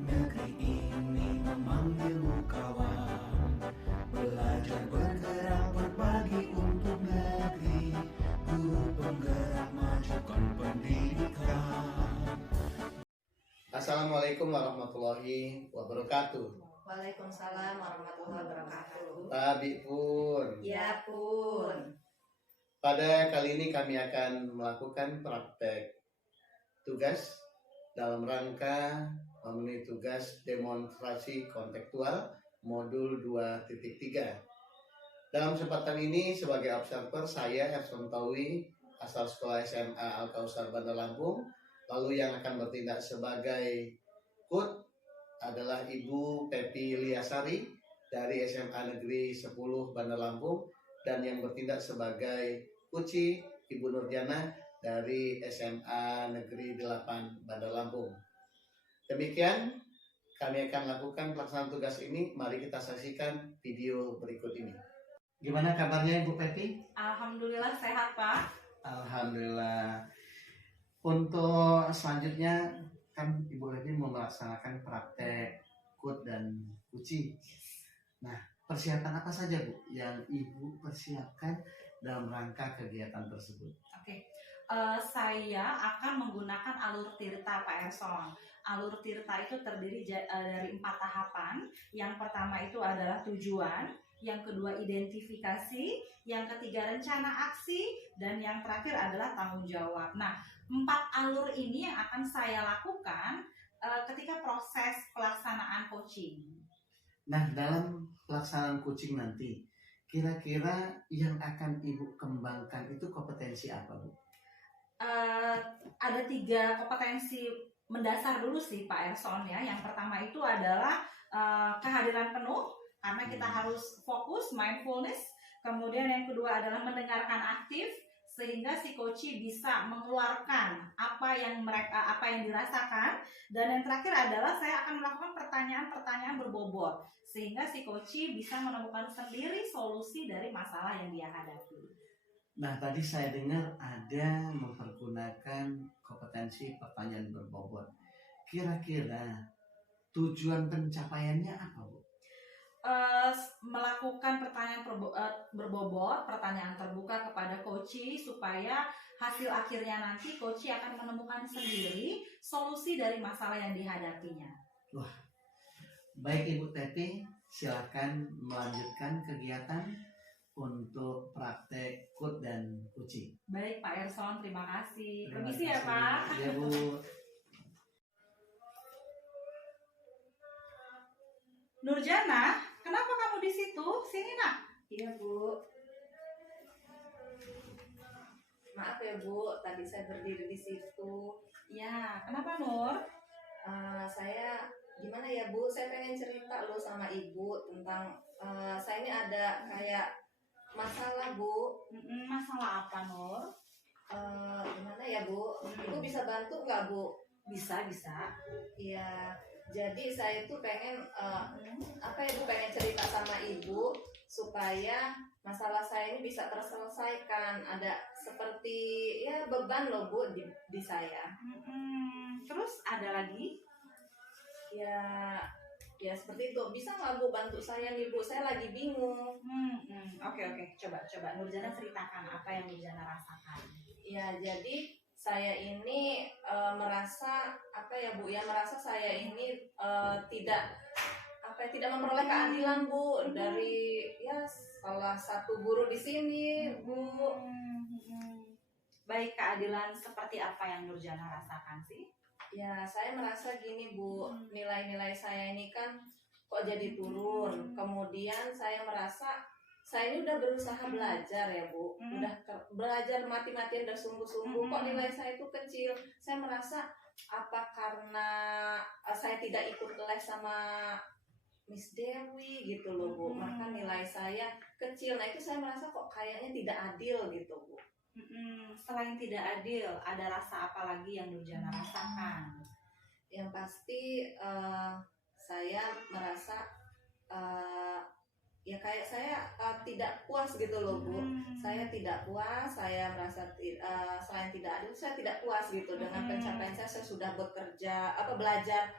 Negeri ini memanggilmu kawan. Belajar bergerak berbagi untuk negeri. Guru penggerak majukan pendidikan. Assalamualaikum warahmatullahi wabarakatuh. Waalaikumsalam warahmatullahi wabarakatuh. Tabi pun. Ya pun. Pada kali ini kami akan melakukan praktek tugas dalam rangka memenuhi tugas demonstrasi kontekstual modul 2.3. Dalam kesempatan ini sebagai observer saya Erson Tawi asal sekolah SMA Al-Kausar Bandar Lampung. Lalu yang akan bertindak sebagai KUT adalah Ibu Pepi Liasari dari SMA Negeri 10 Bandar Lampung, dan yang bertindak sebagai Kuci Ibu Nurjana dari SMA Negeri 8 Bandar Lampung. Demikian kami akan lakukan pelaksanaan tugas ini. Mari kita saksikan video berikut ini. Gimana kabarnya Ibu Pepi? Alhamdulillah sehat Pak. Alhamdulillah. Untuk selanjutnya kan Ibu Pepi mau melaksanakan praktek KUT dan Kuci. Nah, persiapan apa saja Bu yang Ibu persiapkan dalam rangka kegiatan tersebut? Oke. Saya akan menggunakan alur tirta Pak Erson. Alur tirta itu terdiri dari 4 tahapan. Yang pertama itu adalah tujuan, yang kedua identifikasi, yang ketiga rencana aksi, dan yang terakhir adalah tanggung jawab. Nah, 4 alur ini yang akan saya lakukan ketika proses pelaksanaan coaching. Nah, dalam pelaksanaan coaching nanti, kira-kira yang akan Ibu kembangkan itu kompetensi apa Bu? Ada 3 kompetensi mendasar dulu sih Pak Erson ya. Yang pertama itu adalah kehadiran penuh, karena kita harus fokus, mindfulness. Kemudian yang kedua adalah mendengarkan aktif, sehingga si coach bisa mengeluarkan apa yang dirasakan. Dan yang terakhir adalah saya akan melakukan pertanyaan-pertanyaan berbobot, sehingga si coach bisa menemukan sendiri solusi dari masalah yang dia hadapi. Nah, tadi saya dengar ada mempergunakan kompetensi pertanyaan berbobot. Kira-kira tujuan pencapaiannya apa Bu? Melakukan pertanyaan berbobot, pertanyaan terbuka kepada coach, supaya hasil akhirnya nanti coach akan menemukan sendiri solusi dari masalah yang dihadapinya. Wah, baik Ibu Teti, silakan melanjutkan kegiatan untuk praktek KUT dan Kuci. Baik Pak Erson, terima kasih. Terima Permisi ya kasih. Pak. Iya Bu. Nurjana, kenapa kamu di situ? Sini nak. Iya Bu. Maaf ya Bu, tadi saya berdiri di situ. Ya, kenapa Nur? Saya gimana ya Bu? Saya pengen cerita loh sama Ibu tentang saya ini ada kayak masalah Bu. Masalah apa Nur? Gimana ya Bu? Ibu bisa bantu nggak Bu? Bisa. Iya. Jadi saya itu pengen Bu, pengen cerita sama Ibu supaya masalah saya ini bisa terselesaikan. Ada seperti ya beban loh Bu di saya. Terus ada lagi? Ya seperti itu. Bisa nggak Bu bantu saya nih Bu? Saya lagi bingung. Oke. Coba Nurjana ceritakan apa yang Nurjana rasakan. Ya jadi saya ini merasa Bu? Ya merasa saya ini tidak memperoleh keadilan Bu dari ya salah satu guru di sini Bu. Baik, keadilan seperti apa yang Nurjana rasakan sih? Ya saya merasa gini Bu, nilai-nilai saya ini kan kok jadi turun. Kemudian saya merasa saya ini udah berusaha belajar ya Bu, udah belajar mati-matian, udah sungguh-sungguh, kok nilai saya itu kecil. Saya merasa apa karena saya tidak ikut les sama Miss Dewi gitu loh Bu, maka nilai saya kecil. Nah itu saya merasa kok kayaknya tidak adil gitu Bu. Selain tidak adil, ada rasa apa lagi yang Nurjana rasakan? Yang pasti saya merasa ya kayak saya tidak puas gitu loh Bu. Saya tidak puas, saya merasa selain tidak adil, saya tidak puas gitu dengan pencapaian saya. Saya sudah belajar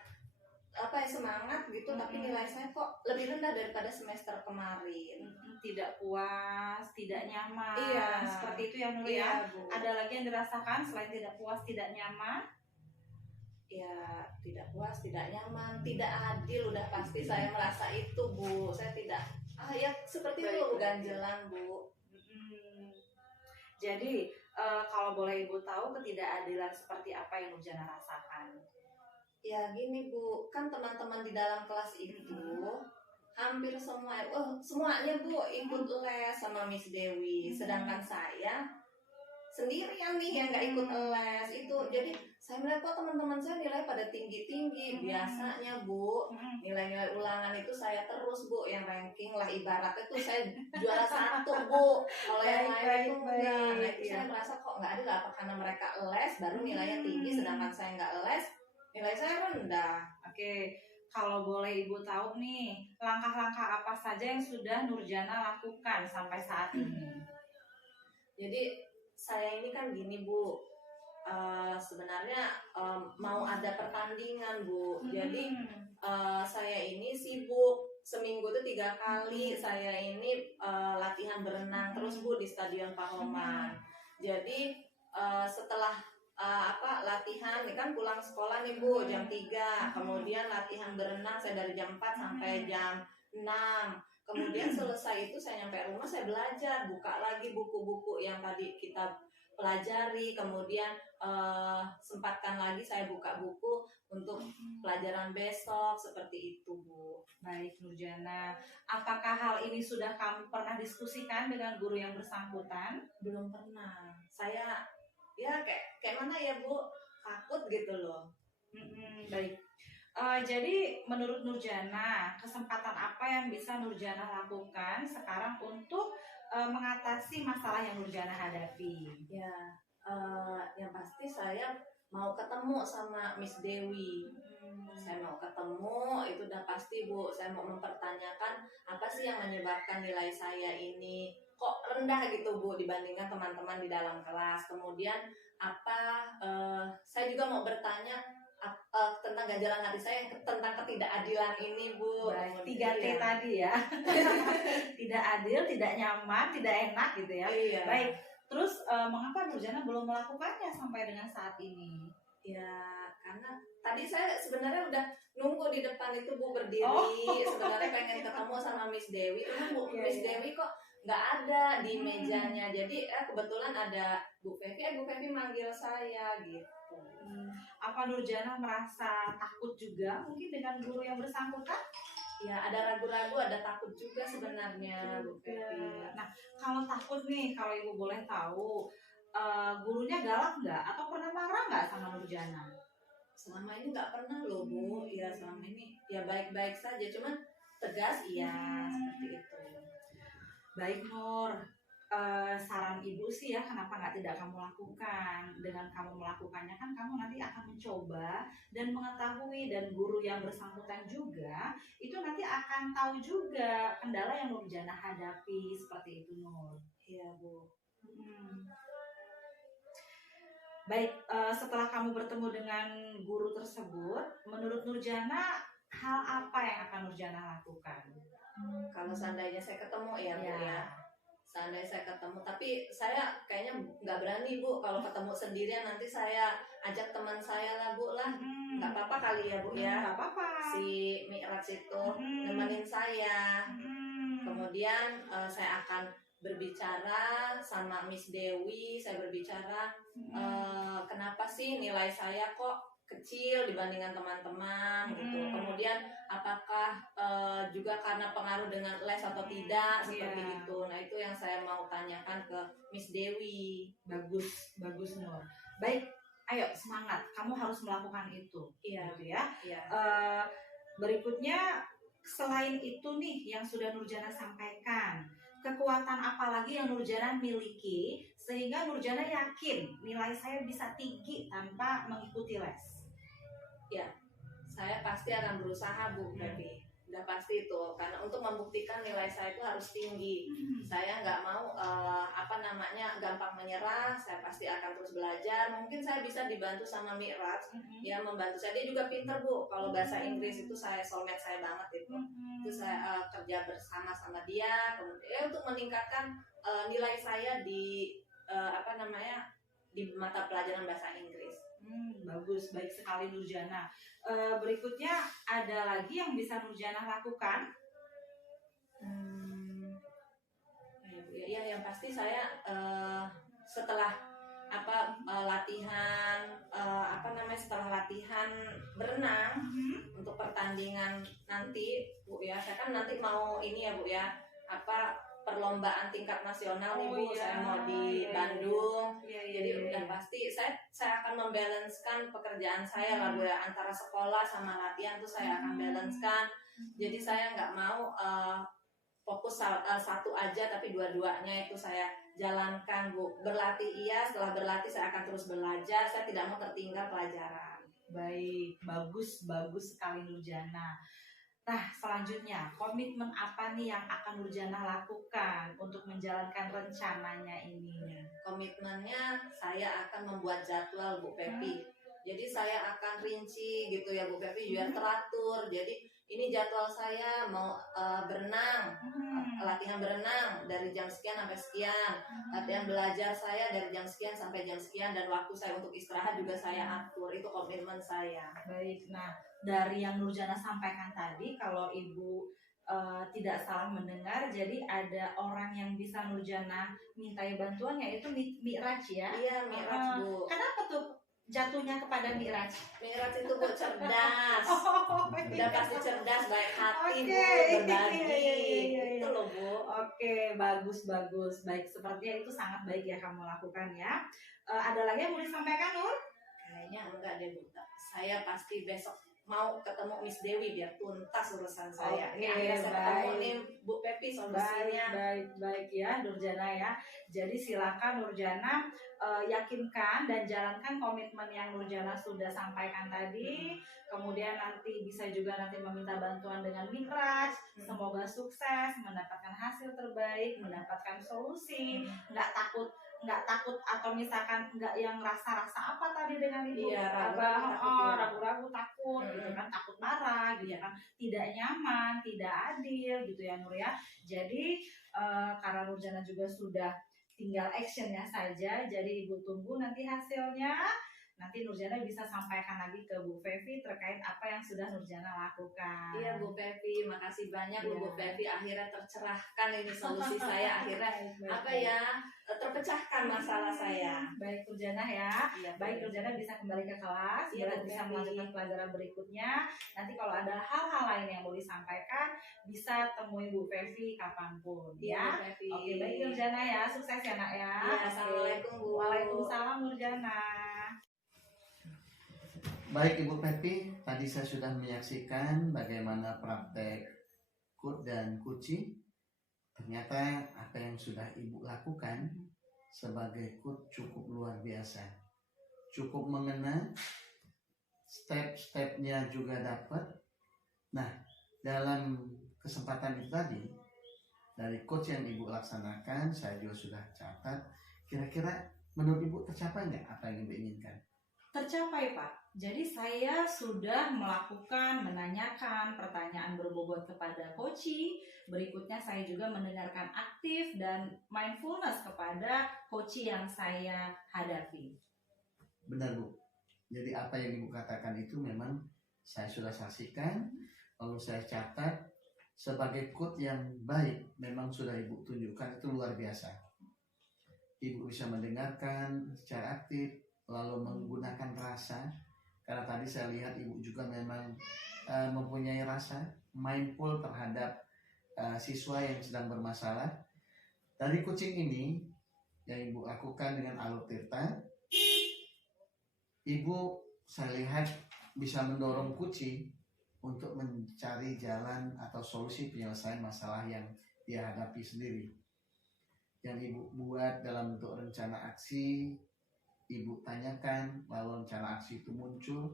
semangat gitu, tapi nilai saya kok lebih rendah daripada semester kemarin. Tidak puas, tidak nyaman. Iya. Seperti itu ya Nur Iya, ya. Bu. Ada lagi yang dirasakan selain tidak puas, tidak nyaman? Ya, tidak puas, tidak nyaman, tidak adil, udah pasti saya merasa itu, Bu. Saya tidak ya seperti itu ganjelan, Bu. Jadi kalau boleh Ibu tahu ketidakadilan seperti apa yang Nurjana rasakan? Ya gini, Bu, kan teman-teman di dalam kelas itu hampir semuanya Bu ikut les sama Miss Dewi, sedangkan saya sendirian nih yang nggak ikut les itu. Jadi saya melihat kok teman-teman saya nilai pada tinggi-tinggi. Biasanya Bu, nilai-nilai ulangan itu saya terus Bu yang ranking lah, ibaratnya tuh saya juara 1 Bu. Kalau yang lain itu enggak. Nah itu saya merasa kok nggak adil, apa karena mereka les baru nilainya tinggi, sedangkan saya nggak les nilai saya rendah. Oke, kalau boleh Ibu tahu nih, langkah-langkah apa saja yang sudah Nurjana lakukan sampai saat ini? Jadi saya ini kan gini Bu, sebenarnya mau ada pertandingan Bu. Jadi saya ini sibuk, seminggu itu 3 kali saya ini latihan berenang terus Bu di Stadion Pahoman. Jadi setelah latihan nih kan pulang sekolah nih Bu jam 3, kemudian latihan berenang saya dari jam 4 sampai jam 6. Kemudian selesai itu saya nyampe rumah, saya belajar, buka lagi buku-buku yang tadi kita pelajari, kemudian sempatkan lagi saya buka buku untuk pelajaran besok, seperti itu Bu. Baik Nurjana, apakah hal ini sudah kamu pernah diskusikan dengan guru yang bersangkutan? Belum pernah. Saya ya kayak mana ya Bu, takut gitu loh. Baik. Jadi menurut Nurjana, kesempatan apa yang bisa Nurjana lakukan sekarang untuk mengatasi masalah yang Nurjana hadapi? Ya, yang pasti saya mau ketemu sama Miss Dewi. Saya mau ketemu, itu udah pasti Bu. Saya mau mempertanyakan apa sih yang menyebabkan nilai saya ini kok rendah gitu Bu dibandingkan teman-teman di dalam kelas. Kemudian saya juga mau bertanya tentang ganjalan hati saya tentang ketidakadilan ini Bu. Baik, 3T tadi ya. Tidak adil, tidak nyaman, tidak enak gitu ya. Iya. Baik. Terus mengapa Nurjana belum melakukannya sampai dengan saat ini? Ya karena tadi saya sebenarnya udah nunggu di depan itu Bu berdiri. Sebenarnya pengen ketemu sama Miss Dewi, Bu Miss Dewi kok nggak ada di mejanya. Jadi kebetulan ada Bu Fevi manggil saya gitu. Apa Nurjana merasa takut juga mungkin dengan guru yang bersangkutan? Ya ada ragu-ragu, ada takut juga sebenarnya Bu Fevi. Nah kalau takut nih, kalau Ibu boleh tahu, gurunya galak nggak atau pernah marah nggak sama Nurjana? Selama ini nggak pernah loh Bu. Ya selama ini ya baik-baik saja, cuman tegas iya seperti itu. Baik Nur, saran Ibu sih ya, kenapa tidak kamu lakukan? Dengan kamu melakukannya kan kamu nanti akan mencoba dan mengetahui, dan guru yang bersangkutan juga itu nanti akan tahu juga kendala yang Nurjana hadapi, seperti itu Nur. Iya Bu. Baik, setelah kamu bertemu dengan guru tersebut, menurut Nurjana hal apa yang akan Nurjana lakukan? Kalau seandainya saya ketemu ya Bu ya. Seandainya saya ketemu, tapi saya kayaknya nggak berani Bu kalau ketemu sendirian, nanti saya ajak teman saya lah Bu lah. Nggak apa-apa kali ya Bu ya. Nggak apa-apa. Si Mi'raj itu nemenin saya. Kemudian saya akan berbicara sama Miss Dewi, saya berbicara kenapa sih nilai saya kok kecil dibandingkan teman-teman gitu. Kemudian apakah juga karena pengaruh dengan les atau tidak, seperti itu. Nah itu yang saya mau tanyakan ke Miss Dewi. Bagus Nur. Baik, ayo semangat, kamu harus melakukan itu. Iya gitu ya. Iya. Berikutnya, selain itu nih yang sudah Nurjana sampaikan, kekuatan apa lagi yang Nurjana miliki sehingga Nurjana yakin nilai saya bisa tinggi tanpa mengikuti les? Ya, saya pasti akan berusaha Bu Fevi. udah pasti itu, karena untuk membuktikan nilai saya itu harus tinggi. Saya nggak mau gampang menyerah. Saya pasti akan terus belajar. Mungkin saya bisa dibantu sama Mi'raj, ya membantu saya. Dia juga pinter Bu, kalau bahasa Inggris itu soulmate saya banget itu. Itu saya kerja bersama sama dia, kemudian untuk meningkatkan nilai saya di di mata pelajaran bahasa Inggris. Bagus, baik sekali Nurjana. Berikutnya ada lagi yang bisa Nurjana lakukan? Ya, yang pasti saya setelah setelah latihan berenang untuk pertandingan nanti Bu ya, saya kan nanti mau ini ya Bu ya, perlombaan tingkat nasional nih Bu, saya mau di Bandung. Jadi udah pasti saya akan membalancekan pekerjaan saya lah Bu ya, antara sekolah sama latihan tuh saya akan balancekan. Jadi saya nggak mau fokus satu aja, tapi dua-duanya itu saya jalankan Bu. Berlatih iya, setelah berlatih saya akan terus belajar, saya tidak mau tertinggal pelajaran. Baik, bagus sekali Nurjana. Nah, selanjutnya, komitmen apa nih yang akan Nurjana lakukan untuk menjalankan rencananya ini? Komitmennya saya akan membuat jadwal Bu Pepi. Jadi saya akan rinci gitu ya Bu Pepi, biar teratur. Jadi ini jadwal saya mau berenang, latihan berenang dari jam sekian sampai sekian, latihan belajar saya dari jam sekian sampai jam sekian, dan waktu saya untuk istirahat juga saya atur. Itu komitmen saya. Baik, nah dari yang Nurjana sampaikan tadi, kalau Ibu tidak salah mendengar, jadi ada orang yang bisa Nurjana mintai bantuan, yaitu Mi'raj ya? Iya, Mi'raj Bu. Kenapa tuh jatuhnya kepada Mi'raj? Mi'raj itu Bu cerdas. Udah pasti cerdas, baik hati Bu, berbagi. Itu loh Bu. Oke, bagus. Baik, sepertinya itu sangat baik ya kamu lakukan ya. Ada lagi yang mau disampaikan Nur? Kayaknya enggak deh Bu. Saya pasti besok mau ketemu Miss Dewi biar tuntas urusan saya. Ini akhirnya saya ketemu nih Bu Pepi solusinya. Baik ya Nurjana ya. Jadi silakan Nurjana yakinkan dan jalankan komitmen yang Nurjana sudah sampaikan tadi. Kemudian nanti bisa juga meminta bantuan dengan Mi'raj. Semoga sukses, mendapatkan hasil terbaik, mendapatkan solusi, nggak takut atau misalkan nggak yang rasa-rasa apa tadi dengan Ibu, ragu-ragu, takut gitu kan, takut marah gitu kan, tidak nyaman, tidak adil gitu ya Nur ya. Jadi karena Nurjana juga sudah tinggal actionnya saja, jadi Ibu tunggu nanti hasilnya. Nanti Nurjana bisa sampaikan lagi ke Bu Pepi terkait apa yang sudah Nurjana lakukan. Iya Bu Pepi, makasih banyak Bu Pepi, akhirnya tercerahkan ini solusi saya, akhirnya terpecahkan masalah saya. Baik Nurjana ya. Baik Nurjana bisa kembali ke kelas, bisa melanjutkan pelajaran berikutnya. Nanti kalau ada hal-hal lain yang mau disampaikan, bisa temui Bu Pepi kapanpun ya. Oke, baik Nurjana ya, sukses ya Nak ya. Assalamualaikum Bu. Waalaikumsalam Nurjana. Baik Ibu Pepi, tadi saya sudah menyaksikan bagaimana praktek KUT dan KUCI. Ternyata apa yang sudah Ibu lakukan sebagai KUT cukup luar biasa. Cukup mengena, step-stepnya juga dapat. Nah, dalam kesempatan itu tadi, dari coach yang Ibu laksanakan, saya juga sudah catat. Kira-kira menurut Ibu tercapai nggak apa yang Ibu inginkan? Tercapai Pak. Jadi saya sudah menanyakan pertanyaan berbobot kepada Koci. Berikutnya saya juga mendengarkan aktif dan mindfulness kepada Koci yang saya hadapi. Benar Bu. Jadi apa yang Ibu katakan itu memang saya sudah saksikan, lalu saya catat sebagai coach yang baik. Memang sudah Ibu tunjukkan, itu luar biasa. Ibu bisa mendengarkan secara aktif, lalu menggunakan rasa, karena tadi saya lihat Ibu juga memang mempunyai rasa, mindful terhadap siswa yang sedang bermasalah. Dari coaching ini yang Ibu lakukan dengan Alur Tirta, Ibu saya lihat bisa mendorong Kuci untuk mencari jalan atau solusi penyelesaian masalah yang dia hadapi sendiri. Yang Ibu buat dalam bentuk rencana aksi, Ibu tanyakan, lalu rencana aksi itu muncul.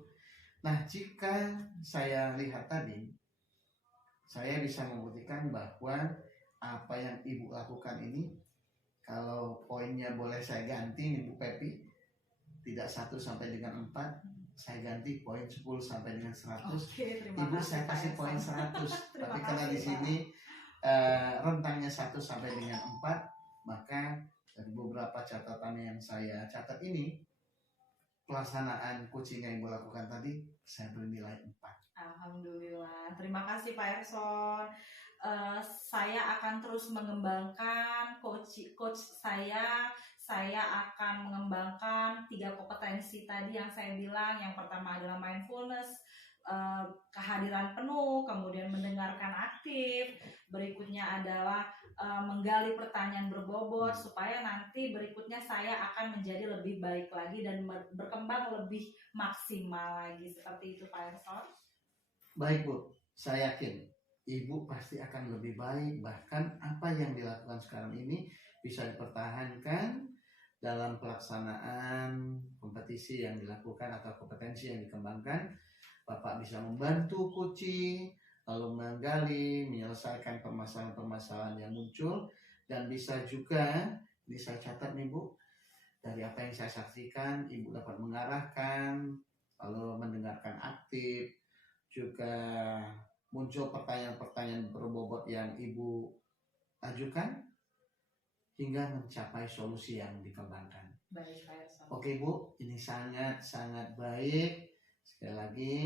Nah, jika saya lihat tadi, saya bisa membuktikan bahwa apa yang Ibu lakukan ini, kalau poinnya boleh saya ganti nih Bu Pepi, tidak 1 sampai dengan 4, saya ganti poin 10 sampai dengan 100. Oke, terima Ibu kasih, saya Pak kasih Erson. poin 100. Terima Tapi karena kasih, di Pak. sini rentangnya 1 sampai dengan 4, maka dari beberapa catatan yang saya catat ini, pelaksanaan coaching yang Ibu lakukan tadi, saya beri nilai 4. Alhamdulillah, terima kasih Pak Erson. Saya akan terus mengembangkan coach saya. Saya akan mengembangkan 3 kompetensi tadi yang saya bilang. Yang pertama adalah mindfulness, kehadiran penuh, kemudian mendengarkan aktif. Berikutnya adalah menggali pertanyaan berbobot, supaya nanti berikutnya saya akan menjadi lebih baik lagi dan berkembang lebih maksimal lagi. Seperti itu Pak Erson. Baik Bu, saya yakin Ibu pasti akan lebih baik. Bahkan apa yang dilakukan sekarang ini bisa dipertahankan dalam pelaksanaan kompetisi yang dilakukan atau kompetensi yang dikembangkan. Bapak bisa membantu coaching, lalu menggali, menyelesaikan permasalahan-permasalahan yang muncul, dan bisa juga, ini saya catat nih Bu, dari apa yang saya saksikan, Ibu dapat mengarahkan, lalu mendengarkan aktif, juga muncul pertanyaan-pertanyaan berbobot yang Ibu ajukan, hingga mencapai solusi yang dikembangkan. Baik, Pak Erson. Oke Bu, ini sangat-sangat baik. Sekali lagi,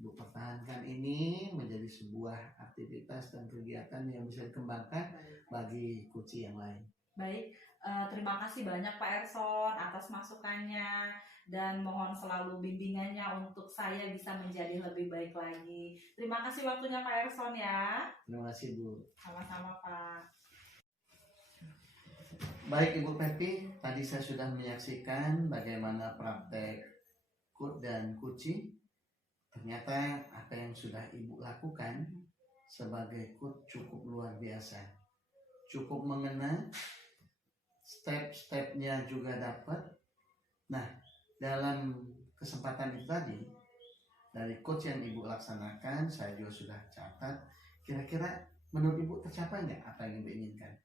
Ibu pertahankan ini menjadi sebuah aktivitas dan kegiatan yang bisa dikembangkan bagi coach yang lain. Baik, terima kasih banyak Pak Erson atas masukannya, dan mohon selalu bimbingannya untuk saya bisa menjadi lebih baik lagi. Terima kasih waktunya Pak Erson ya. Terima kasih Bu. Sama-sama Pak. Baik Ibu Pepi, tadi saya sudah menyaksikan bagaimana praktek coach dan coaching. Ternyata apa yang sudah Ibu lakukan sebagai coach cukup luar biasa. Cukup mengena, step-stepnya juga dapat. Nah, dalam kesempatan itu tadi, dari coach yang Ibu laksanakan, saya juga sudah catat. Kira-kira menurut Ibu tercapai nggak apa yang Ibu inginkan?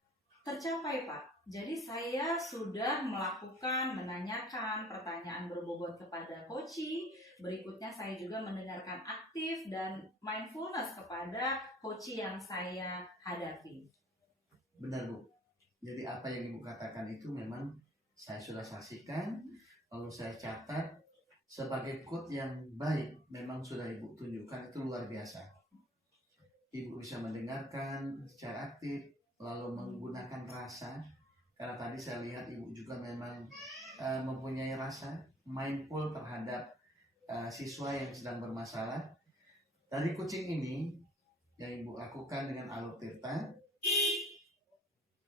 Tercapai Pak. Jadi saya sudah melakukan, menanyakan pertanyaan berbobot kepada coach. Berikutnya saya juga mendengarkan aktif dan mindfulness kepada coach yang saya hadapi. Benar Bu. Jadi apa yang Ibu katakan itu memang saya sudah saksikan, lalu saya catat. Sebagai coach yang baik memang sudah Ibu tunjukkan, itu luar biasa. Ibu bisa mendengarkan secara aktif, lalu menggunakan rasa. Karena tadi saya lihat Ibu juga memang mempunyai rasa, mindful terhadap siswa yang sedang bermasalah. Dari coaching ini yang Ibu lakukan dengan Alur Tirta,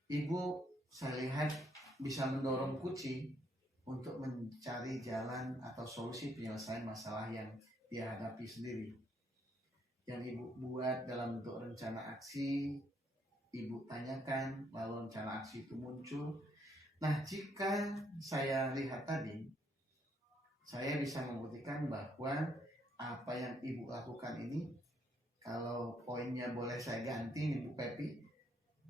Ibu saya lihat bisa mendorong coaching untuk mencari jalan atau solusi penyelesaian masalah yang dia hadapi sendiri. Yang Ibu buat dalam bentuk rencana aksi, Ibu tanyakan, lalu rencana aksi itu muncul. Nah, jika saya lihat tadi, saya bisa membuktikan bahwa apa yang Ibu lakukan ini, kalau poinnya boleh saya ganti nih Bu Pepi,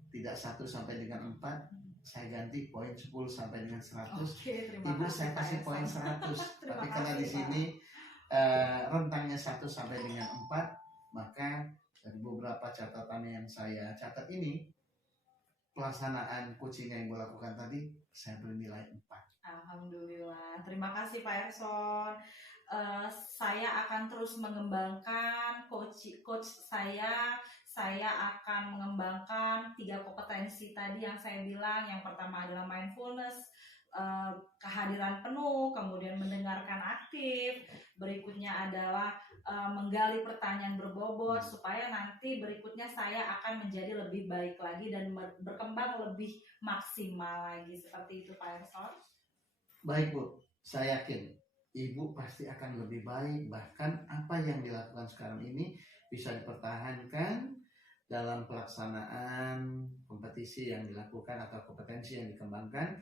tidak 1 sampai dengan 4, saya ganti poin 10 sampai dengan 100. Oke, terima Ibu kasih, saya Pak kasih Erson. poin 100. Terima Tapi karena kasih, di sini rentangnya 1 sampai dengan 4, maka dari beberapa catatan yang saya catat ini, pelaksanaan coaching yang Ibu lakukan tadi, saya beri nilai 4. Alhamdulillah, terima kasih Pak Erson. Saya akan terus mengembangkan coach saya. Saya akan mengembangkan 3 kompetensi tadi yang saya bilang. Yang pertama adalah mindfulness, kehadiran penuh, kemudian mendengarkan aktif. Berikutnya adalah menggali pertanyaan berbobot, supaya nanti berikutnya saya akan menjadi lebih baik lagi dan berkembang lebih maksimal lagi. Seperti itu Pak Erson. Baik Bu, saya yakin Ibu pasti akan lebih baik. Bahkan apa yang dilakukan sekarang ini bisa dipertahankan dalam pelaksanaan kompetisi yang dilakukan atau kompetensi yang dikembangkan.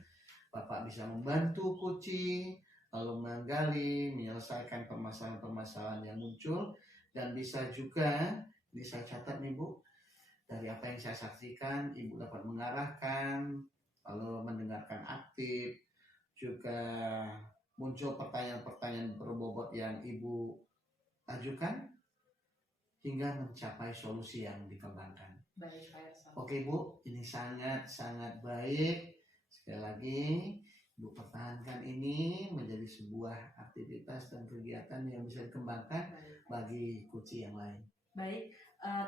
Bapak bisa membantu coaching, lalu menggali, menyelesaikan permasalahan-permasalahan yang muncul, dan bisa juga Ini saya catat nih Bu. Dari apa yang saya saksikan, Ibu dapat mengarahkan, lalu mendengarkan aktif, juga muncul pertanyaan-pertanyaan berbobot yang Ibu ajukan, hingga mencapai solusi yang dikembangkan. Baik, Pak Erson. Oke Bu, ini sangat-sangat baik. Sekali lagi, Ibu pertahankan ini menjadi sebuah aktivitas dan kegiatan yang bisa dikembangkan Baik. bagi kuci yang lain. Baik,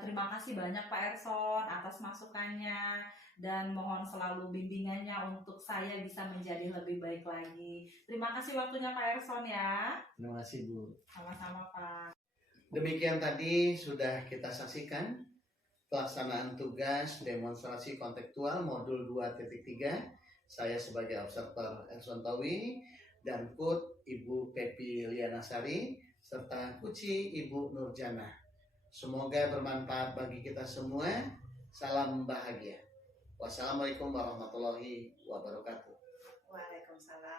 terima kasih banyak Pak Erson atas masukannya dan mohon selalu bimbingannya untuk saya bisa menjadi lebih baik lagi. Terima kasih waktunya Pak Erson ya. Terima kasih Bu. Sama-sama Pak. Demikian tadi sudah kita saksikan pelaksanaan tugas demonstrasi kontekstual modul 2.3. Saya sebagai observer Erson Tawi dan Kut Ibu Pepi Lianasari serta Kuci Ibu Nurjana. Semoga bermanfaat bagi kita semua. Salam bahagia. Wassalamualaikum warahmatullahi wabarakatuh. Waalaikumsalam.